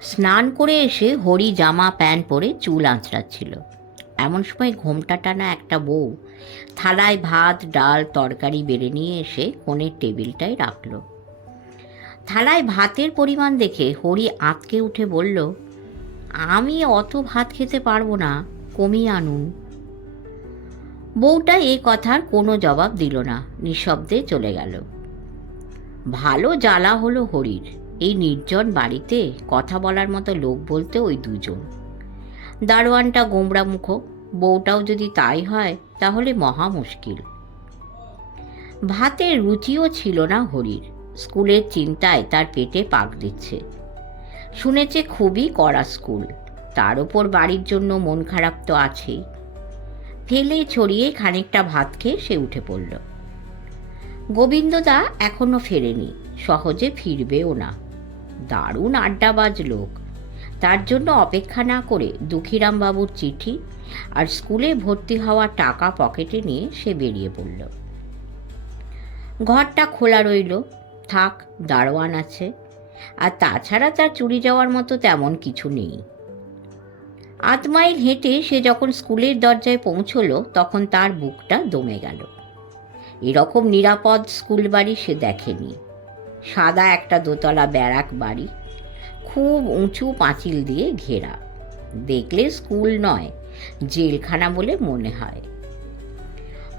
স্নান করে এসে হরি জামা, প্যান্ট পরে চুল আঁচড়াচ্ছিল। এমন সময় ঘোমটা টানা একটা বউ থালায় ভাত, ডাল, তরকারি বেড়ে নিয়ে এসে কোণের টেবিলটায় রাখল। থালায় ভাতের পরিমাণ দেখে হরি আঁতকে উঠে বলল, আমি অত ভাত খেতে পারব না, কমিয়ে আনুন। বউটা এ কথার কোনো জবাব দিল না, নিঃশব্দে চলে গেল। ভালো জ্বালা হলো হরির। এই নির্জন বাড়িতে কথা বলার মতো লোক বলতে ওই দুজন। দারোয়ানটা গোমড়া মুখো বউটাও যদি তাই হয়, তাহলে মহা মুশকিল। ভাতের রুচিও ছিল না হরির। স্কুলের চিন্তায় তার পেটে পাক দিচ্ছে। শুনেছে খুবই কড়া স্কুল। তার ওপর বাড়ির জন্য মন খারাপ তো আছেই। ফেলে ছড়িয়ে খানিকটা ভাত খেয়ে সে উঠে পড়ল। গোবিন্দদা এখনও ফেরেনি, সহজে ফিরবেও না। দারুণ আড্ডাবাজ লোক তার জন্য অপেক্ষা না করে দুঃখীরাম বাবুর চিঠি আর স্কুলে ভর্তি হওয়া টাকা পকেটে নিয়ে সে বেরিয়ে পড়ল। ঘরটা খোলা রইল। থাক, দারোয়ান আছে। আর তাছাড়া তার চুরি যাওয়ার মতো তেমন কিছু নেই। আধ মাইল হেঁটে সে যখন স্কুলের দরজায় পৌঁছলো, তখন তার বুকটা দমে গেল। এরকম নিরাপদ স্কুল বাড়ি সে দেখেনি। সাদা একটা দোতলা ব্যারাক বাড়ি, খুব উঁচু পাঁচিল দিয়ে ঘেরা। দেখলে স্কুল নয়, জেলখানা বলে মনে হয়।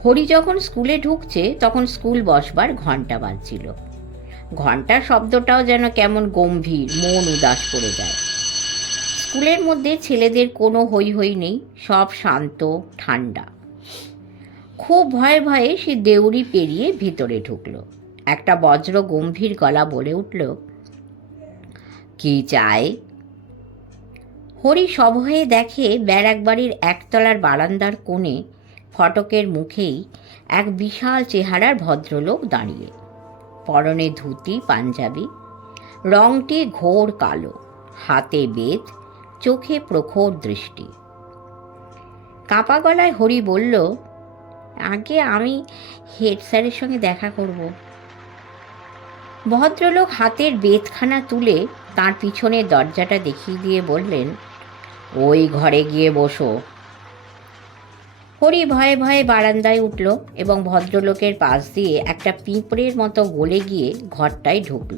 হরি যখন স্কুলে ঢুকছে, তখন স্কুল বসবার ঘণ্টা বাজছিল। ঘণ্টার শব্দটাও যেন কেমন গম্ভীর, মন উদাস করে যায়। স্কুলের মধ্যে ছেলেদের কোনো হই হই নেই, সব শান্ত, ঠান্ডা। খুব ভয়ে ভয়ে সে দেউড়ি পেরিয়ে ভিতরে ঢুকলো। একটা বজ্র গম্ভীর গলা বলে উঠল, কি চাই? হরি সভয়ে দেখে ব্যারাক বাড়ির একতলার বারান্দার কোণে ফটকের মুখেই এক বিশাল চেহারার ভদ্রলোক দাঁড়িয়ে। পরনে ধুতি, পাঞ্জাবি, রংটি ঘোর কালো, হাতে বেত, চোখে প্রখর দৃষ্টি। কাপা গলায় হরি বলল, আগে আমি হেড স্যারের সঙ্গে দেখা করব। ভদ্রলোক হাতের বেতখানা তুলে তার পিছনে দরজাটা দেখিয়ে দিয়ে বললেন, ওই ঘরে গিয়ে বসো। হরি ভয়ে ভয়ে বারান্দায় উঠল এবং ভদ্রলোকের পাশ দিয়ে একটা পিঁপড়ের মতো গলে গিয়ে ঘরটায় ঢুকল।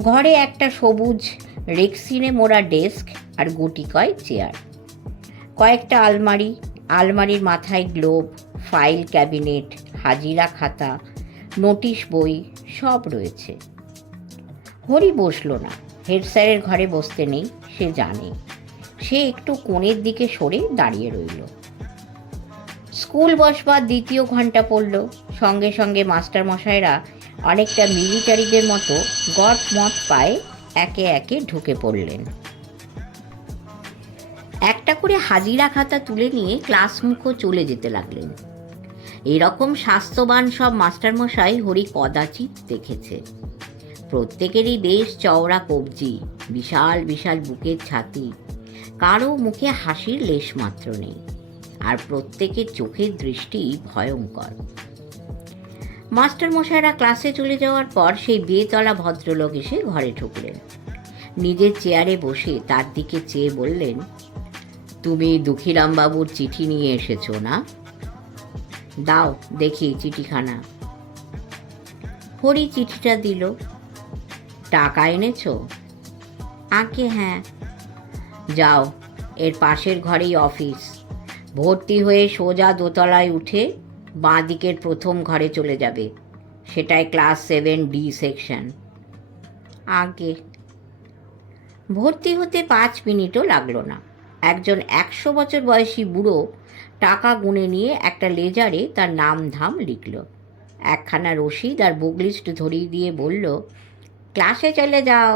ঘরে একটা সবুজ রেক্সিনে মোড়া ডেস্ক আর গুটি কয় চেয়ার। কয়েকটা আলমারি, আলমারির মাথায় গ্লোব, ফাইল ক্যাবিনেট, হাজিরা খাতা নোটিশ বই সব রয়েছে। হরি বসল না। হেড স্যারের ঘরে বসতে নেই, সে জানে। সে একটু কোণের দিকে সরে দাঁড়িয়ে রইল। স্কুল বসবার দ্বিতীয় ঘণ্টা পড়ল। সঙ্গে সঙ্গে মাস্টার মশাইরা অনেকটা মিলিটারিদের মতো গট মত পায়ে একে একে ঢুকে পড়লেন। একটা করে হাজিরা খাতা তুলে নিয়ে ক্লাসমুখো চলে যেতে লাগলেন। এরকম স্বাস্থ্যবান সব মাস্টারমশাই হরি কদাচিৎ দেখেছে। প্রত্যেকেরই বেশ চওড়া কবজি, বিশাল বিশাল বুকের ছাতি। কারও মুখে হাসির লেশ মাত্র নেই। আর প্রত্যেকের চোখের দৃষ্টি ভয়ঙ্কর। মাস্টারমশাইরা ক্লাসে চলে যাওয়ার পর সেই বেতলা ভদ্রলোক এসে ঘরে ঢুকলেন। নিজের চেয়ারে বসে তার দিকে চেয়ে বললেন, তুমি দুঃখীরামবাবুর চিঠি নিয়ে এসেছ না? দাও, দেখি চিঠিখানা। হরি চিঠিটা দিল, টাকা এনেছো? আঁকে হ্যাঁ। যাও, এর পাশের ঘরেই অফিস। ভর্তি হয়ে সোজা দোতলায় উঠে বাঁ দিকের প্রথম ঘরে চলে যাবে। সেটাই ক্লাস সেভেন ডি সেকশন। আগে? ভর্তি হতে পাঁচ মিনিটও লাগল না। একজন একশো বছর বয়সী বুড়ো টাকা গুনে নিয়ে একটা লেজারে তার নাম ধাম লিখল। একখানা রশিদ আর বুক লিস্ট ধরিয়ে দিয়ে বলল, ক্লাসে চলে যাও।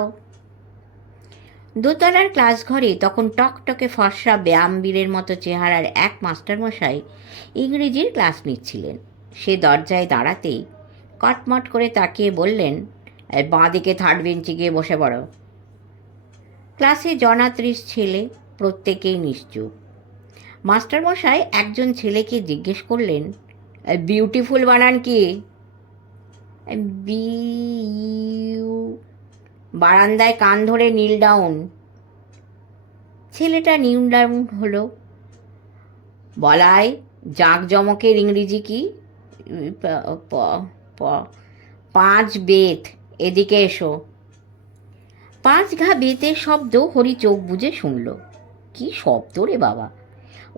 দোতলার ক্লাস ঘরে তখন টকটকে ফর্সা ব্যায়ামবীরের মতো চেহারার এক মাস্টারমশাই ইংরেজির ক্লাস নিচ্ছিলেন। সে দরজায় দাঁড়াতেই কটমট করে তাকিয়ে বললেন বাঁ দিকে থার্ড বেঞ্চে গিয়ে বসে পড়ো। ক্লাসে জনাত্রিশ ছেলে, প্রত্যেকেই নিশ্চুপ। মাস্টারমশাই, একজন ছেলেকে জিজ্ঞেস করলেন বিউটিফুল বানান কি? বি বারান্দায় কান ধরে নীল ডাউন ছেলেটা নীল ডাউন হলো। বলাই জাঁকজমকের ইংরেজি কি? পাঁচ বেত, এদিকে এসো। পাঁচ ঘা বেতের শব্দ হরি চোখ বুজে শুনল। কি শব্দ রে বাবা?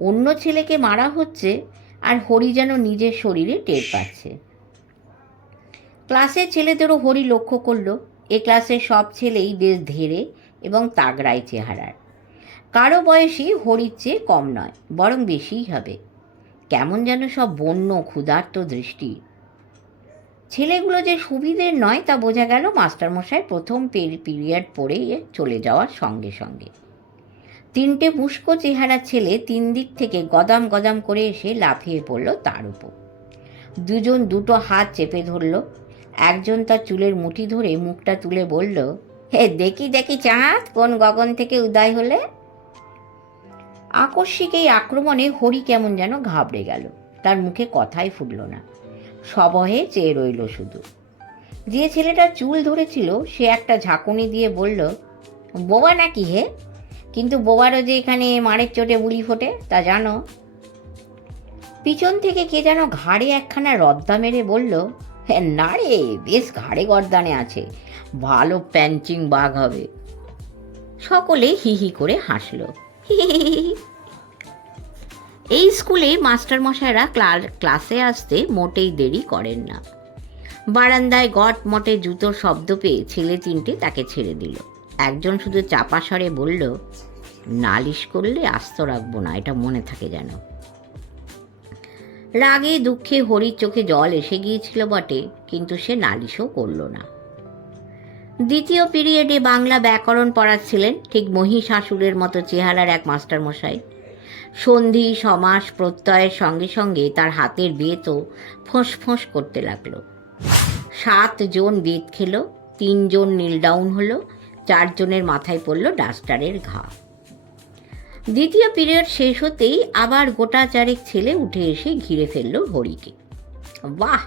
অন্য ছেলেকে মারা হচ্ছে আর হরি যেন নিজের শরীরে টের পাচ্ছে। ক্লাসের ছেলেদেরও হরি লক্ষ্য করল এ ক্লাসের সব ছেলেই বেশ ধীরে এবং তাগড়াই চেহারার। কারও বয়সী হরির চেয়ে কম নয় বরং বেশিই হবে। কেমন যেন সব বন্য ক্ষুধার্ত দৃষ্টি। ছেলেগুলো যে সুবিধের নয় তা বোঝা গেল মাস্টারমশাই প্রথম পিরিয়ড পড়ে চলে যাওয়ার সঙ্গে সঙ্গে। তিনটে মুস্কো চেহারা ছেলে তিন দিক থেকে গদাম গদাম করে এসে লাফিয়ে পড়ল তার উপর। দুজন দুটো হাত চেপে ধরল। একজন তার চুলের মুঠি ধরে মুখটা তুলে বলল, হে, দেখি দেখি চাঁদ, কোন গগন থেকে উদয় হলে? আকস্মিক এই আক্রমণে হরি কেমন যেন ঘাবড়ে গেল। তার মুখে কথাই ফুটল না। সবহে চেয়ে রইল শুধু। যে ছেলেটা চুল ধরেছিল, সে একটা ঝাঁকুনি দিয়ে বলল, বোবা নাকি হে? কিন্তু বোবারও যে এখানে মারের চোটে বুলি ফোটে, তা জানো। পিছন থেকে কে যেন ঘাড়ে একখানা রদ্দা মেরে বলল না রে, বেশ ঘাড়ে গর্দানে আছে, ভালো প্যাঞ্চিং বাঘ হবে। সকলে হি হি করে হাসল। এই স্কুলে মাস্টারমশাইরা ক্লা- ক্লাসে আসতে মোটেই দেরি করেন না। বারান্দায় গট মটে জুতোর শব্দ পেয়ে ছেলে তিনটে তাকে ছেড়ে দিল। একজন শুধু চাপা স্বরে বলল, নালিশ করলে আস্ত রাখব না, এটা মনে থাকে যেন। রাগে দুঃখে হরির চোখে জল এসে গিয়েছিল বটে, কিন্তু সে নালিশও করল না। দ্বিতীয় পিরিয়ডে বাংলা ব্যাকরণ পড়াচ্ছিলেন ঠিক মহিষাসুরের মতো চেহারার এক মাস্টারমশাই। সন্ধি, সমাস, প্রত্যয়ের সঙ্গে সঙ্গে তার হাতের বেতও ফোঁস ফোঁস করতে লাগল। সাতজন বেত খেলো, তিনজন নীল ডাউন হলো চারজনের মাথায় পড়ল ডাস্টারের ঘা। দ্বিতীয় পিরিয়ড শেষ হতেই আবার গোটা চারেক ছেলে উঠে এসে ঘিরে ফেলল হরিকে। বাহ!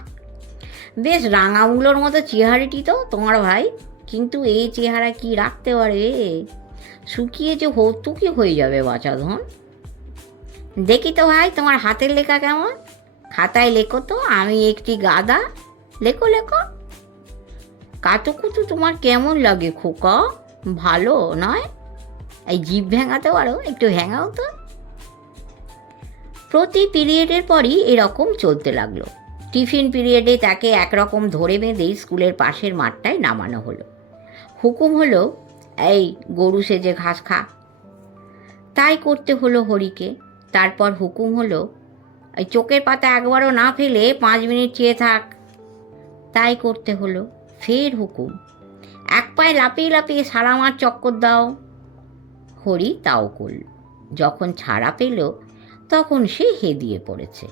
বেশ রাঙামুলোর মতো চেহারাটি তো তোমার ভাই। কিন্তু এই চেহারা কি রাখতে পারে? শুকিয়ে যে হতুকি হয়ে যাবে বাচাধন দেখি তো ভাই, তোমার হাতের লেখা কেমন? খাতায় লেখো তো, আমি একটি গাদা। লেখো লেখো। কাতুকুতু তোমার কেমন লাগে, খোকা? ভালো, নয়? এই জিভ ভেঙাতে পারো একটু ভেঙাও তো। প্রতি পিরিয়ডের পরই এরকম চলতে লাগল। টিফিন পিরিয়ডে তাকে একরকম ধরে বেঁধেই স্কুলের পাশের মাঠটায় নামানো হলো। হুকুম হলো, এই, গরু সেজে ঘাস খা। তাই করতে হলো হরিকে। তারপর হুকুম হলো, এই চোখের পাতা একবারও না ফেলে পাঁচ মিনিট চেয়ে থাক। তাই করতে হলো। ফের হুকুম। এক পায়ে লাপিয়ে লাপিয়ে সারা মার চক্কর দাও। হরি তাও করল। যখন ছাড়া পেল, তখন সে হেদিয়ে পড়েছে।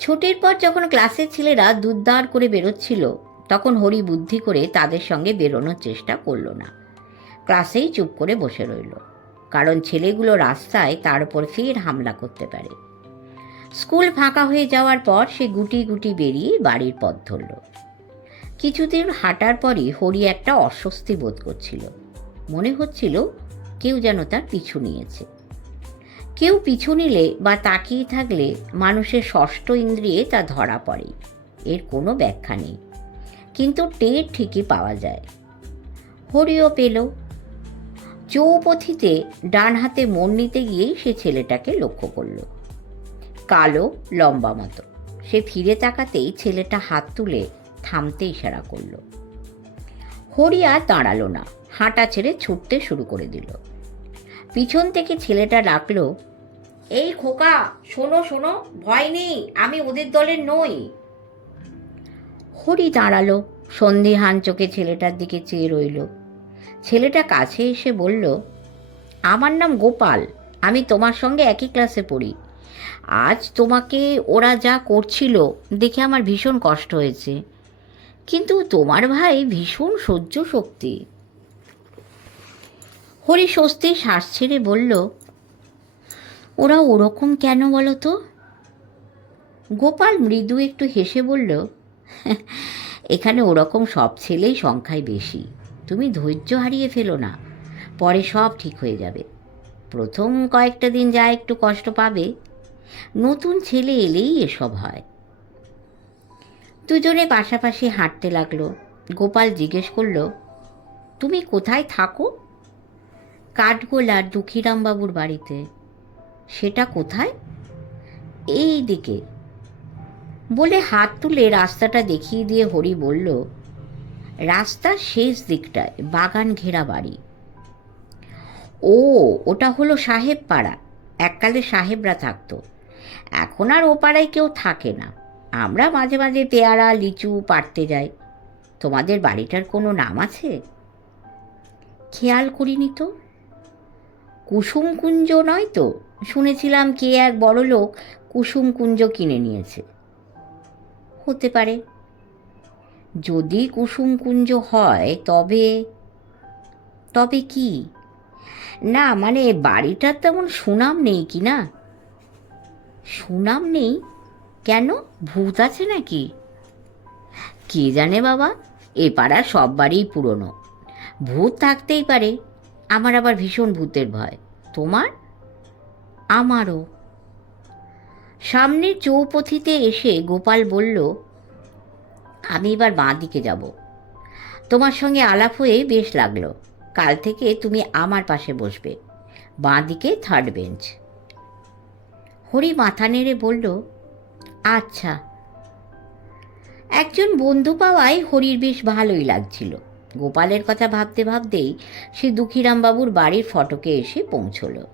ছুটির পর যখন ক্লাসের ছেলেরা দুধদার করে বেরোচ্ছিল, তখন হরি বুদ্ধি করে তাদের সঙ্গে বেরোনোর চেষ্টা করল না। ক্লাসেই চুপ করে বসে রইল। কারণ ছেলেগুলো রাস্তায় তার উপর ফের হামলা করতে পারে। স্কুল ফাঁকা হয়ে যাওয়ার পর সে গুটি গুটি বেরিয়ে বাড়ির পথ ধরল। কিছুদিন হাঁটার পরই হরি একটা অস্বস্তি বোধ করছিল। মনে হচ্ছিল কেউ যেন তার পিছু নিয়েছে। কেউ পিছু নিলে বা তাকিয়ে থাকলে মানুষের ষষ্ঠ ইন্দ্রিয়ে তা ধরা পড়ে। এর কোনো ব্যাখ্যা নেই। কিন্তু টের ঠিকই পাওয়া যায়। হরিও পেল। চৌপথিতে ডান হাতে মন নিতে গিয়েই সে ছেলেটাকে লক্ষ্য করল। কালো, লম্বা মতো। সে ফিরে তাকাতেই ছেলেটা হাত তুলে থামতে ইশারা করল। হরি আর দাঁড়াল না, হাঁটা ছেড়ে ছুটতে শুরু করে দিল। পিছন থেকে ছেলেটা ডাকলো, এই খোকা, শোনো শোনো, ভয় নেই, আমি ওদের দলের নই। হরি দাঁড়াল সন্ধিহান চোখে ছেলেটার দিকে চেয়ে রইল। ছেলেটা কাছে এসে বলল, আমার নাম গোপাল, আমি তোমার সঙ্গে একই ক্লাসে পড়ি। আজ তোমাকে ওরা যা করছিল দেখে আমার ভীষণ কষ্ট হয়েছে। কিন্তু তোমার ভাই ভীষণ সহ্য শক্তি। হরি স্বস্তি শ্বাস ছেড়ে বলল, ওরা ওরকম কেন বলো তো? গোপাল মৃদু একটু হেসে বলল এখানে ওরকম সব ছেলেই সংখ্যায় বেশি। তুমি ধৈর্য হারিয়ে ফেলো না, পরে সব ঠিক হয়ে যাবে। প্রথম কয়েকটা দিন যা একটু কষ্ট পাবে নতুন ছেলে এলেই এসব হয়। দুজনে পাশাপাশি হাঁটতে লাগল। গোপাল জিজ্ঞেস করল, তুমি কোথায় থাকো? কাঠগোলার দুঃখীরামবাবুর বাড়িতে। সেটা কোথায়? এই দিকে। বলে হাত তুলে রাস্তাটা দেখিয়ে দিয়ে হরি বলল, রাস্তার শেষ দিকটায় বাগান ঘেরা বাড়ি। ও, ওটা হলো সাহেব পাড়া এককালে সাহেবরা থাকতো। এখন আর ও পাড়ায় কেউ থাকে না। আমরা মাঝে মাঝে পেয়ারা, লিচু পাড়তে যাই। তোমাদের বাড়িটার কোনো নাম আছে? খেয়াল করিনি তো। কুসুম কুঞ্জ নয় তো? শুনেছিলাম কে এক বড় লোক কুসুম কুঞ্জ কিনে নিয়েছে। হতে পারে। যদি কুসুম কুঞ্জ হয়, তবে তবে কি? না মানে বাড়িটার তেমন সুনাম নেই কি না? সুনাম নেই? কেন? ভূত আছে নাকি? কে জানে বাবা? এ পাড়া সব বাড়িই পুরনো। ভূত থাকতেই পারে। আমার আবার ভীষণ ভূতের ভয়। তোমার? আমারও। সামনের চৌপথিতে এসে গোপাল বলল, আমি এবার বাঁ দিকে যাব। তোমার সঙ্গে আলাপ হয়ে বেশ লাগল। কাল থেকে তুমি আমার পাশে বসবে। বাঁ দিকে থার্ড বেঞ্চ। হরি মাথা নেড়ে বলল আচ্ছা। একজন বন্ধু পাওয়ায় হরির বেশ ভালোই লাগছিল। গোপালের কথা ভাবতে ভাবতেই সে দুঃখীরামবাবুর বাড়ির ফটকে এসে পৌঁছলো।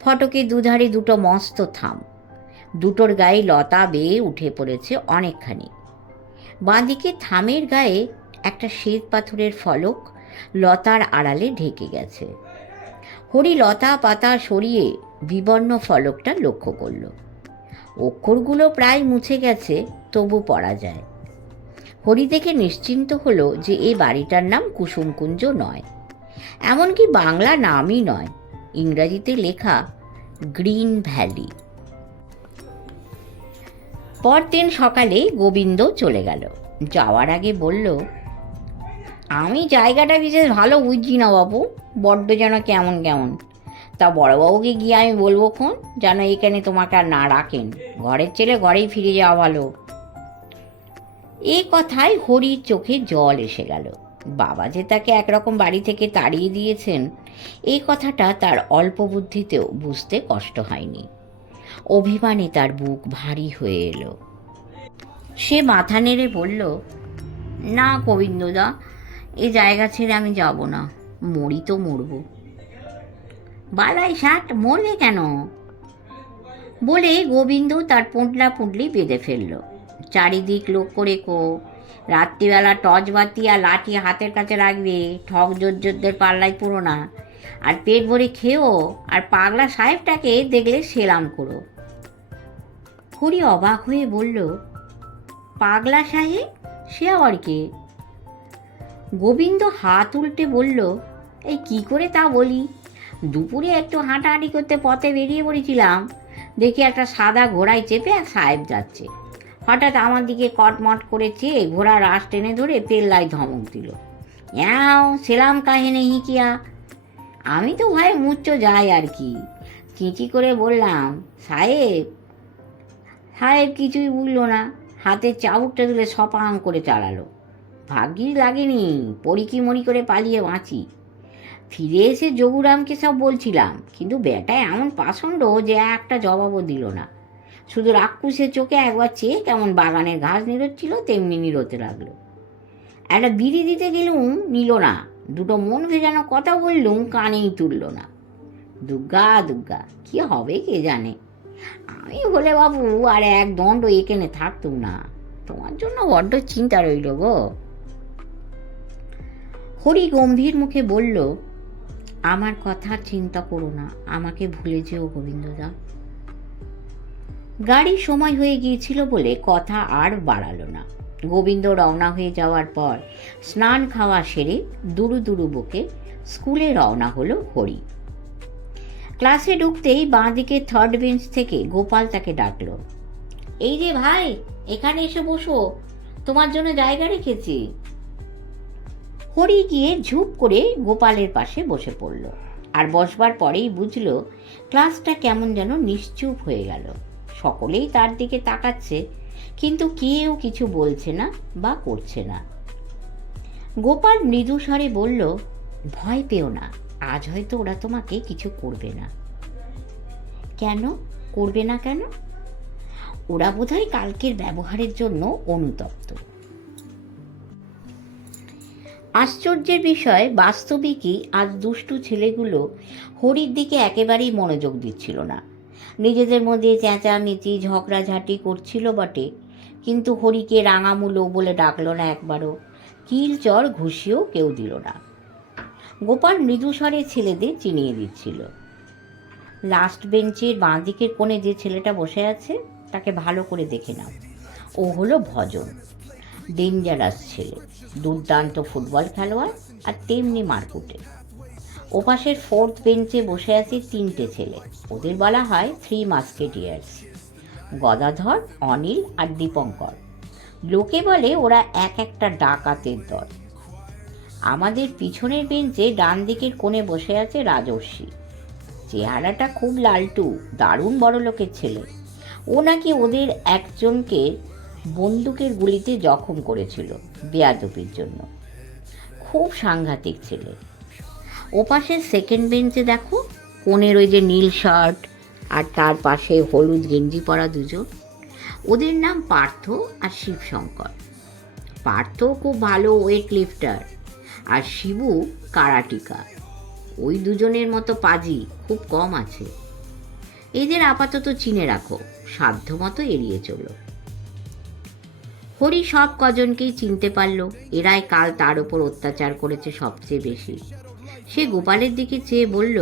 ফটকে দুধারে দুটো মস্ত থাম। দুটোর গায়ে লতা বেয়ে উঠে পড়েছে অনেকখানি। বাঁদিকে থামের গায়ে একটা শ্বেত পাথরের ফলক লতার আড়ালে ঢেকে গেছে। হরি লতা পাতা সরিয়ে বিবর্ণ ফলকটা লক্ষ্য করল। অক্ষরগুলো প্রায় মুছে গেছে, তবু পড়া যায়। হরি দেখে নিশ্চিন্ত হলো যে এই বাড়িটার নাম কুসুমকুঞ্জ নয়। এমনকি বাংলা নামই নয়। ইংরাজিতে লেখা গ্রিন ভ্যালি। পরদিন সকালে গোবিন্দ চলে গেল। যাওয়ার আগে বলল, আমি জায়গাটা বিশেষ ভালো বুঝছি না বাবু বড্ড যেন কেমন কেমন। তা বড়বাবুকে গিয়ে আমি বলব খন যেন এখানে তোমাকে আর না রাখেন। ঘরের ছেলে ঘরেই ফিরে যাওয়া ভালো। এই কথায় হরির চোখে জল এসে গেল। বাবা যে তাকে একরকম বাড়ি থেকে তাড়িয়ে দিয়েছেন এই কথাটা তার অল্প বুদ্ধিতেও বুঝতে কষ্ট হয়নি। অভিমানে তার বুক ভারী হয়ে এলো। সে মাথা নেড়ে বলল, না গোবিন্দদা, এ জায়গা ছেড়ে আমি যাব না, মরি তো মরব। বালাই ষাট মরবে কেন? বলে গোবিন্দ তার পুঁটলা পুঁটলি বেঁধে ফেলল। চারিদিক লোক করে রেখো রাত্রিবেলা টর্চ বাতি আর লাঠি হাতের কাছে রাখবে। ঠক জোরদের পাল্লায় পুরো না। আর পেট ভরে খেও। আর পাগলা সাহেবটাকে দেখলে সেলাম করো। হরি অবাক হয়ে বলল, পাগলা সাহেব? সে আবার কে? গোবিন্দ হাত উল্টে বলল, এই কি করে তা বলি? দুপুরে একটু হাঁটাহাঁটি করতে পথে বেরিয়ে পড়েছিলাম। দেখি একটা সাদা ঘোড়ায় চেপে এক সাহেব যাচ্ছে। হঠাৎ আমার দিকে কটমট করে চেয়ে ঘোড়ার রাস টেনে ধরে পেল্লায় ধমক দিল। ইয়াও সেলাম কাহিনী হিকিয়া। আমি তো ভয়ে মুচ্চ যাই আর কি। চিঁচি করে বললাম, সাহেব। সাহেব কিছুই বুঝলো না, হাতে চাবুকটা তুলে সপাং করে চালালো। ভাগ্যিস লাগেনি, পরিকি মরি করে পালিয়ে বাঁচি। ফিরে এসে যোগুরামকে সব বলছিলাম, কিন্তু বেটা এমন পাষণ্ড যে একটা জবাবও দিল না। শুধু রাক্ষুসের চোখে একবার চেয়ে কেমন বাগানের ঘাস নিরোচ্ছিল, তেমনি নিরোতে লাগল। একটা বিড়ি দিতে গেলুম, নিল না। দুটো মন ভেজানো কথা বললুম, কানেই তুললো না। দুর্গা দুর্গা কি হবে কে জানে? আমি বলে বাবু, আর এক দণ্ড এখানে থাকতুম না। তোমার জন্য বড্ড চিন্তা রইল গো। হরি গম্ভীর মুখে বলল আমার কথা চিন্তা করো না, আমাকে ভুলে যেও গোবিন্দদা। গাড়ি সময় হয়ে গিয়েছিল বলে কথা আর বাড়ালো না। গোবিন্দ রওনা হয়ে যাওয়ার পর স্নান খাওয়া সেরে দুরু দুরু বকে স্কুলে রওনা হলো হরি। ক্লাসে ঢুকতেই বাঁ দিকে থার্ড বেঞ্চ থেকে গোপাল তাকে ডাকল, এই যে ভাই, এখানে এসে বসো, তোমার জন্য জায়গা রেখেছি। হরি গিয়ে ঝুপ করে গোপালের পাশে বসে পড়ল। আর বসবার পরেই বুঝলো, ক্লাসটা কেমন যেন নিশ্চুপ হয়ে গেল। সকলেই তার দিকে তাকাচ্ছে, কিন্তু কেউ কিছু বলছে না বা করছে না। গোপাল মৃদু স্বরে বলল, ভয় পেও না, আজ হয়তো ওরা তোমাকে কিছু করবে না। কেন? করবে না কেন? ওরা বোধহয় কালকের ব্যবহারের জন্য অনুতপ্ত। আশ্চর্যের বিষয় বাস্তবিকই আজ দুষ্টু ছেলেগুলো হরির দিকে একেবারেই মনোযোগ দিচ্ছিল না। নিজেদের মধ্যে চেঁচামেচি, ঝগড়াঝাটি করছিল বটে, কিন্তু হরিকে রাঙামুলো বলে ডাকলো না একবারও। কিল চর ঘুষিও কেউ দিল না। গোপাল মৃদুস্বরে ছেলেদের চিনিয়ে দিচ্ছিল। লাস্ট বেঞ্চের বাঁ দিকের কোণে যে ছেলেটা বসে আছে, তাকে ভালো করে দেখে নাও। ও হলো ভজন ডেঞ্জারাস ছেলে। দুর্দান্ত ফুটবল খেলোয়াড় আর তেমনি মারকুটে। ওপাশের ফোর্থ বেঞ্চে বসে আছে তিনটে ছেলে। ওদের বলা হয় থ্রি মাস্কেটিয়ার্স গদাধর, অনিল আর দীপঙ্কর। লোকে বলে ওরা এক একটা ডাকাতের দল। আমাদের পিছনের বেঞ্চে ডান দিকের কোণে বসে আছে রাজর্ষি। চেহারাটা খুব লালটু, দারুণ বড় লোকের ছেলে। ও নাকি ওদের একজনকে বন্দুকের গুলিতে জখম করেছিল বেয়াদপির জন্য। খুব সাংঘাতিক ছেলে। ওপাশের সেকেন্ড বেঞ্চে দেখো, কোণের ওই যে নীল শার্ট আর তার পাশে হলুদ গেঞ্জি পরা দুজন। ওদের নাম পার্থ আর শিবশঙ্কর। পার্থ খুব ভালো ওয়েট লিফটার আর শিবু কারাটিকা ওই দুজনের মতো পাজি খুব কম আছে। এদের আপাতত চিনে রাখো সাধ্য মতো এড়িয়ে চলো। হরি সব কজনকেই চিনতে পারল, এরাই কাল তার ওপর অত্যাচার করেছে সবচেয়ে বেশি। সে গোপালের দিকে চেয়ে বলল,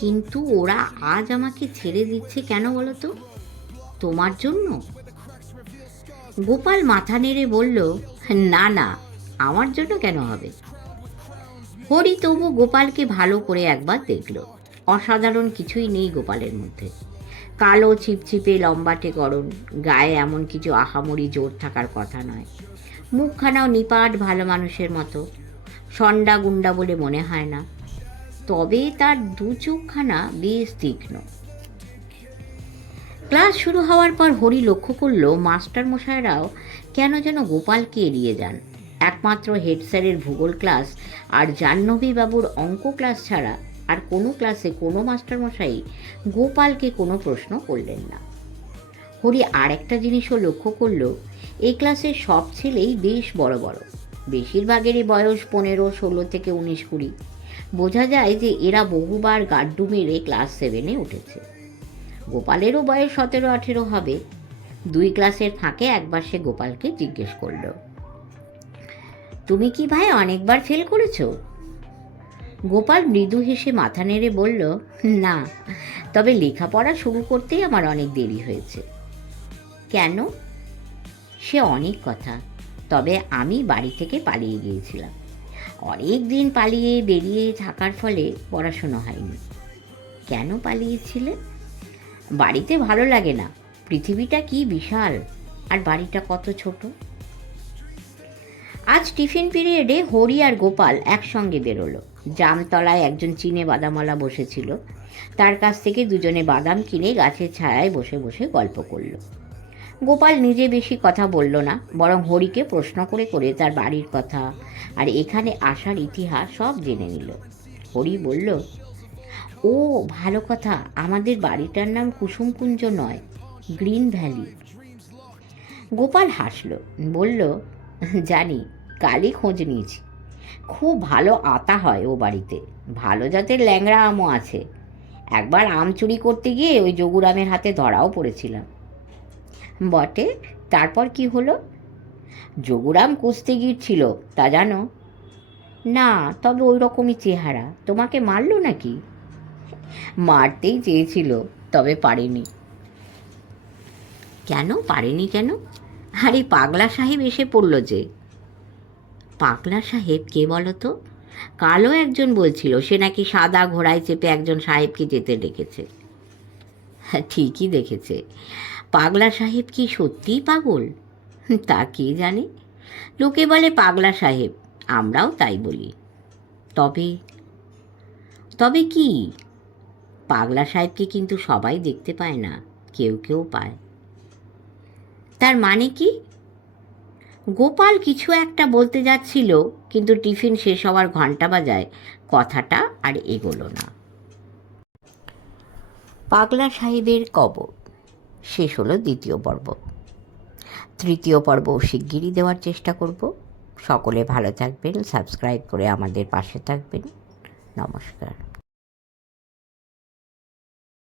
কিন্তু ওরা আজ আমাকে ছেড়ে দিচ্ছে কেন বলো তো? তোমার জন্য? গোপাল মাথা নেড়ে বলল, না না, আমার জন্য কেন হবে? হরি তবু গোপালকে ভালো করে একবার দেখল। অসাধারণ কিছুই নেই গোপালের মধ্যে। কালো ছিপছিপে লম্বাটে গরম গায়ে এমন কিছু আহামরি জোর থাকার কথা নয়। মুখখানাও নিপাট ভালো মানুষের মতো, সন্ডা গুন্ডা বলে মনে হয় না। তবে তার দু চোখখানা বেশ তীক্ষ্ণ। ক্লাস শুরু হওয়ার পর হরি লক্ষ্য করল মাস্টার মশাইরাও কেন যেন গোপালকে এড়িয়ে যান। একমাত্র হেড স্যারের ভূগোল ক্লাস আর জাহ্নবী বাবুর অঙ্ক ক্লাস ছাড়া আর কোনো ক্লাসে কোনো মাস্টারমশাই গোপালকে কোনো প্রশ্ন করলেন না। হরি আর একটা জিনিসও লক্ষ্য করল এই ক্লাসের সব ছেলেই বেশ বড় বড়। বেশিরভাগেরই বয়স পনেরো, ষোলো থেকে উনিশ কুড়ি। বোঝা যায় যে এরা বহুবার গাড্ডু মেরে ক্লাস সেভেনে উঠেছে। গোপালেরও বয়স সতেরো, আঠেরো হবে। দুই ক্লাসের ফাঁকে একবার সে গোপালকে জিজ্ঞেস করল, তুমি কি ভাই অনেকবার ফেল করেছ? গোপাল মৃদু হেসে মাথা নেড়ে বলল, না, তবে লেখাপড়া শুরু করতেই আমার অনেক দেরি হয়েছে। কেন? সে অনেক কথা, তবে আমি বাড়ি থেকে পালিয়ে গিয়েছিলাম। অনেক দিন পালিয়ে বেরিয়ে থাকার ফলে পড়াশুনো হয়নি। কেন পালিয়েছিলে? বাড়িতে ভালো লাগে না, পৃথিবীটা কি বিশাল, আর বাড়িটা কত ছোট? আজ টিফিন পিরিয়ডে হরি আর গোপাল একসঙ্গে বেরোলো। জামতলায় একজন চিনে বাদামওয়ালা বসেছিল। তার কাছ থেকে দুজনে বাদাম কিনে গাছের ছায়ায় বসে বসে গল্প করল। গোপাল নিজে বেশি কথা বলল না, বরং হরিকে প্রশ্ন করে করে তার বাড়ির কথা আর এখানে আসার ইতিহাস সব জেনে নিল। হরি বলল, ও, ভালো কথা, আমাদের বাড়িটার নাম কুসুমকুঞ্জ নয়, গ্রিন ভ্যালি। গোপাল হাসল, বলল, জানি, কালই খোঁজ নিয়েছি। খুব ভালো আতা হয় ও বাড়িতে। ভালো জাতের ল্যাংড়া আমও আছে। একবার আম চুরি করতে গিয়ে ওই যোগুরামের হাতে ধরাও পড়েছিলাম। বটে, তারপর কি হলো? যোগুরাম কুস্তিগির ছিল তা জানো? না, তবে ওই রকমই চেহারা। তোমাকে মারলো নাকি? মারতেই চেয়েছিল, তবে পারেনি। কেন? পারেনি কেন? আরে পাগলা সাহেব এসে পড়ল যে। পাগলা সাহেব কে বলো তো কালো একজন বলছিল, সে নাকি সাদা ঘোড়ায় চেপে একজন সাহেবকে যেতে ডেকেছে। হ্যাঁ ঠিকই দেখেছে। পাগলা সাহেব কি সত্যিই পাগল? তা কে জানে? লোকে বলে পাগলা সাহেব, আমরাও তাই বলি। তবে তবে কি? পাগলা সাহেবকে কিন্তু সবাই দেখতে পায় না, কেউ কেউ পায়। তার মানে কি? গোপাল কিছু একটা বলতে যাচ্ছিল, কিন্তু টিফিন শেষ হওয়ার ঘণ্টা বাজায় কথাটা আর এগোলো না। পাগলা সাহেবের কবর। শেষ হলো দ্বিতীয় পর্ব। তৃতীয় পর্ব শিগগিরই দেওয়ার চেষ্টা করব। সকলে ভালো থাকবেন, সাবস্ক্রাইব করে আমাদের পাশে থাকবেন। নমস্কার।